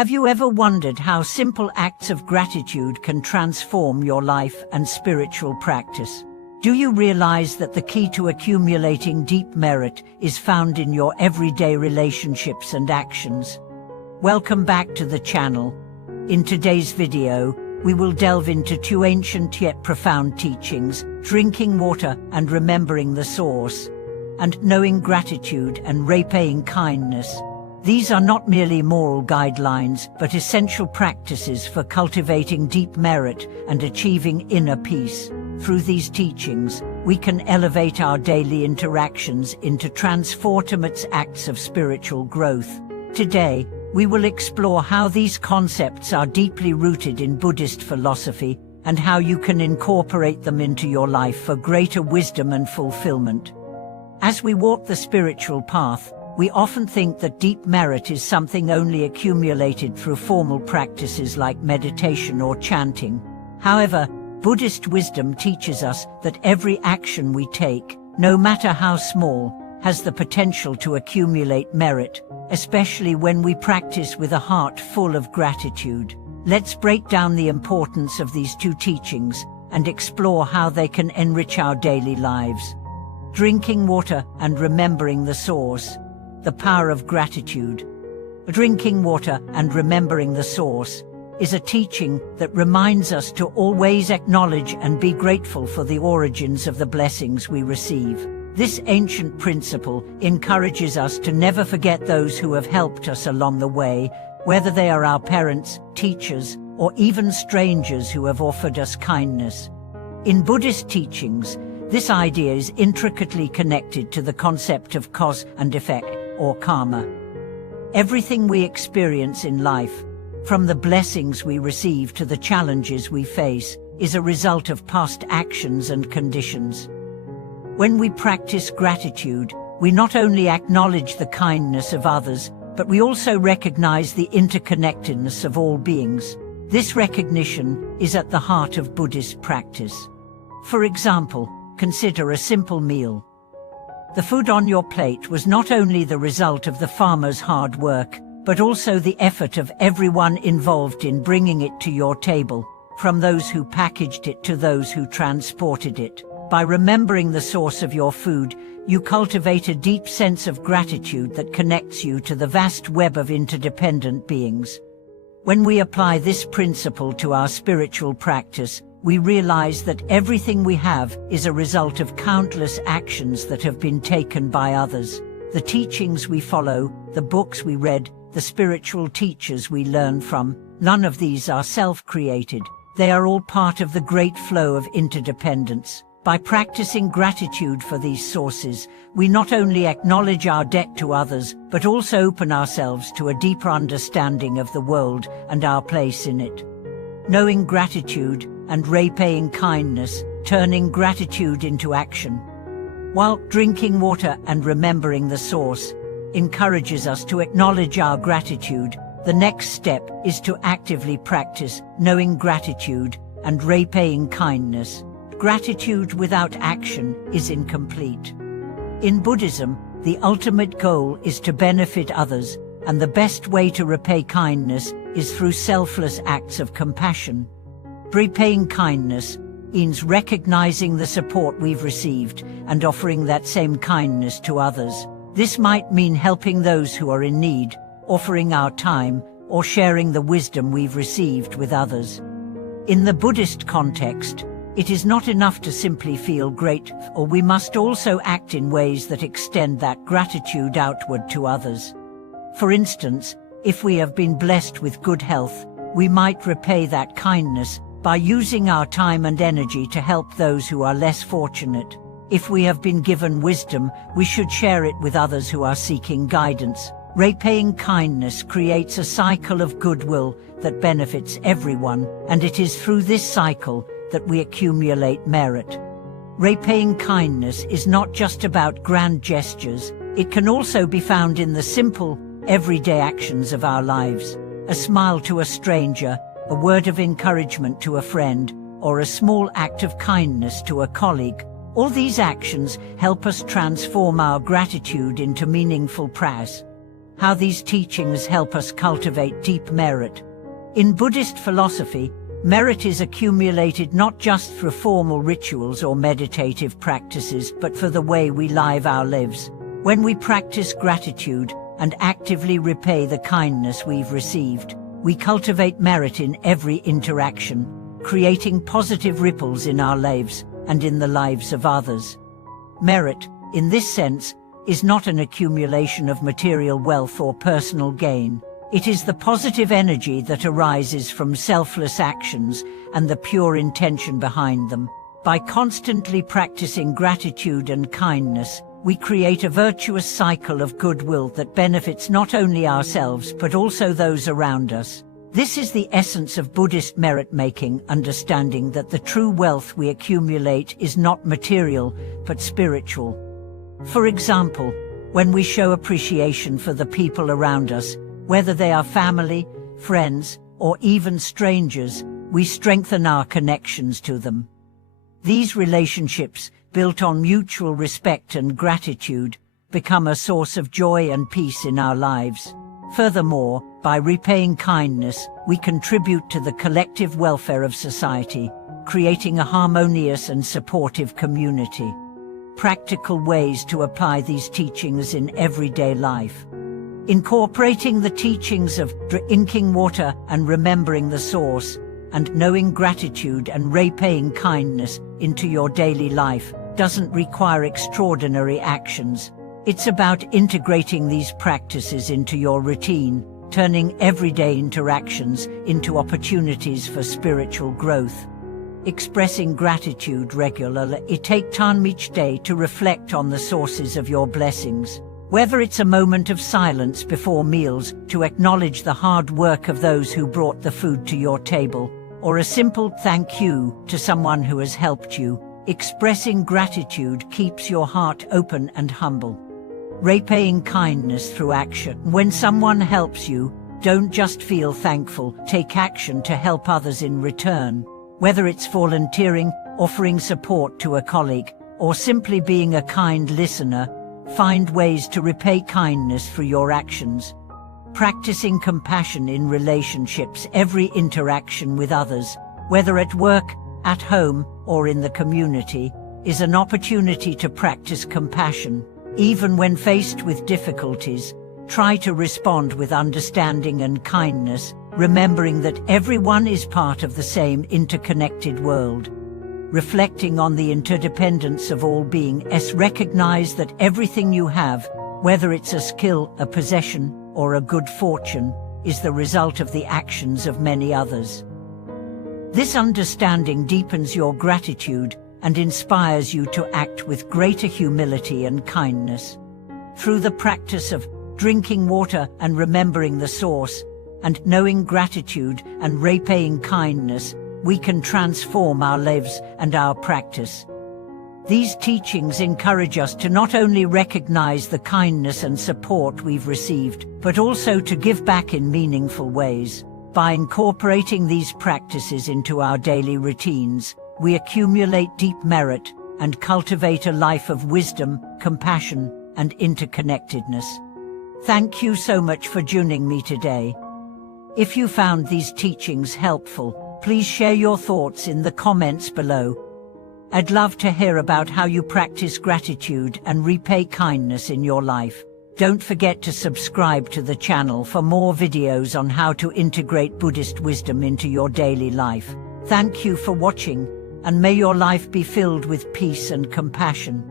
Have you ever wondered how simple acts of gratitude can transform your life and spiritual practice? Do you realize that the key to accumulating deep merit is found in your everyday relationships and actions? Welcome back to the channel. In today's video, we will delve into two ancient yet profound teachings: drinking water and remembering the source, and knowing gratitude and repaying kindness. These are not merely moral guidelines, but essential practices for cultivating deep merit and achieving inner peace. Through these teachings, we can elevate our daily interactions into transformative acts of spiritual growth. Today, we will explore how these concepts are deeply rooted in Buddhist philosophy and how you can incorporate them into your life for greater wisdom and fulfillment. As we walk the spiritual path, we often think that deep merit is something only accumulated through formal practices like meditation or chanting. However, Buddhist wisdom teaches us that every action we take, no matter how small, has the potential to accumulate merit, especially when we practice with a heart full of gratitude. Let's break down the importance of these two teachings and explore how they can enrich our daily lives. Drinking water and remembering the source. The power of gratitude. Drinking water and remembering the source is a teaching that reminds us to always acknowledge and be grateful for the origins of the blessings we receive. This ancient principle encourages us to never forget those who have helped us along the way, whether they are our parents, teachers, or even strangers who have offered us kindness. In Buddhist teachings, this idea is intricately connected to the concept of cause and effect, or karma. Everything we experience in life, from the blessings we receive to the challenges we face, is a result of past actions and conditions. When we practice gratitude, we not only acknowledge the kindness of others, but we also recognize the interconnectedness of all beings. This recognition is at the heart of Buddhist practice. For example, consider a simple meal. The food on your plate was not only the result of the farmer's hard work, but also the effort of everyone involved in bringing it to your table, from those who packaged it to those who transported it. By remembering the source of your food, you cultivate a deep sense of gratitude that connects you to the vast web of interdependent beings. When we apply this principle to our spiritual practice, we realize that everything we have is a result of countless actions that have been taken by others. The teachings we follow, the books we read, the spiritual teachers we learn from, none of these are self-created. They are all part of the great flow of interdependence. By practicing gratitude for these sources, we not only acknowledge our debt to others, but also open ourselves to a deeper understanding of the world and our place in it. Knowing gratitude and repaying kindness, turning gratitude into action. While drinking water and remembering the source encourages us to acknowledge our gratitude, the next step is to actively practice knowing gratitude and repaying kindness. Gratitude without action is incomplete. In Buddhism, the ultimate goal is to benefit others, and the best way to repay kindness is through selfless acts of compassion. Repaying kindness means recognizing the support we've received and offering that same kindness to others. This might mean helping those who are in need, offering our time, or sharing the wisdom we've received with others. In the Buddhist context, it is not enough to simply feel grateful, we must also act in ways that extend that gratitude outward to others. For instance, if we have been blessed with good health, we might repay that kindness by using our time and energy to help those who are less fortunate. If we have been given wisdom, we should share it with others who are seeking guidance. Repaying kindness creates a cycle of goodwill that benefits everyone, and it is through this cycle that we accumulate merit. Repaying kindness is not just about grand gestures, it can also be found in the simple, everyday actions of our lives. A smile to a stranger, a word of encouragement to a friend, or a small act of kindness to a colleague. All these actions help us transform our gratitude into meaningful practice. how these teachings help us cultivate deep merit. In Buddhist philosophy, merit is accumulated not just through formal rituals or meditative practices, but for the way we live our lives. When we practice gratitude and actively repay the kindness we've received, we cultivate merit in every interaction, creating positive ripples in our lives and in the lives of others. Merit, in this sense, is not an accumulation of material wealth or personal gain. It is the positive energy that arises from selfless actions and the pure intention behind them. By constantly practicing gratitude and kindness, we create a virtuous cycle of goodwill that benefits not only ourselves but also those around us. This is the essence of Buddhist merit-making, understanding that the true wealth we accumulate is not material but spiritual. For example, when we show appreciation for the people around us, whether they are family, friends, or even strangers, we strengthen our connections to them. These relationships, built on mutual respect and gratitude, become a source of joy and peace in our lives. Furthermore, by repaying kindness, we contribute to the collective welfare of society, creating a harmonious and supportive community. Practical ways to apply these teachings in everyday life. Incorporating the teachings of drinking water and remembering the source, and knowing gratitude and repaying kindness into your daily life doesn't require extraordinary actions. It's about integrating these practices into your routine, turning everyday interactions into opportunities for spiritual growth. Expressing gratitude regularly. Take time each day to reflect on the sources of your blessings. Whether it's a moment of silence before meals to acknowledge the hard work of those who brought the food to your table, or a simple thank you to someone who has helped you, expressing gratitude keeps your heart open and humble. Repaying kindness through action. When someone helps you, don't just feel thankful, take action to help others in return. Whether it's volunteering, offering support to a colleague, or simply being a kind listener, find ways to repay kindness through your actions. Practicing compassion in relationships. Every interaction with others, whether at work, at home, or in the community, is an opportunity to practice compassion. Even when faced with difficulties, try to respond with understanding and kindness, remembering that everyone is part of the same interconnected world. Reflecting on the interdependence of all beings, recognize that everything you have, whether it's a skill, a possession, or a good fortune, is the result of the actions of many others. This understanding deepens your gratitude and inspires you to act with greater humility and kindness. Through the practice of drinking water and remembering the source, and knowing gratitude and repaying kindness, we can transform our lives and our practice. These teachings encourage us to not only recognize the kindness and support we've received, but also to give back in meaningful ways. By incorporating these practices into our daily routines, we accumulate deep merit and cultivate a life of wisdom, compassion, and interconnectedness. Thank you so much for joining me today. If you found these teachings helpful, please share your thoughts in the comments below. I'd love to hear about how you practice gratitude and repay kindness in your life. Don't forget to subscribe to the channel for more videos on how to integrate Buddhist wisdom into your daily life. Thank you for watching, and may your life be filled with peace and compassion.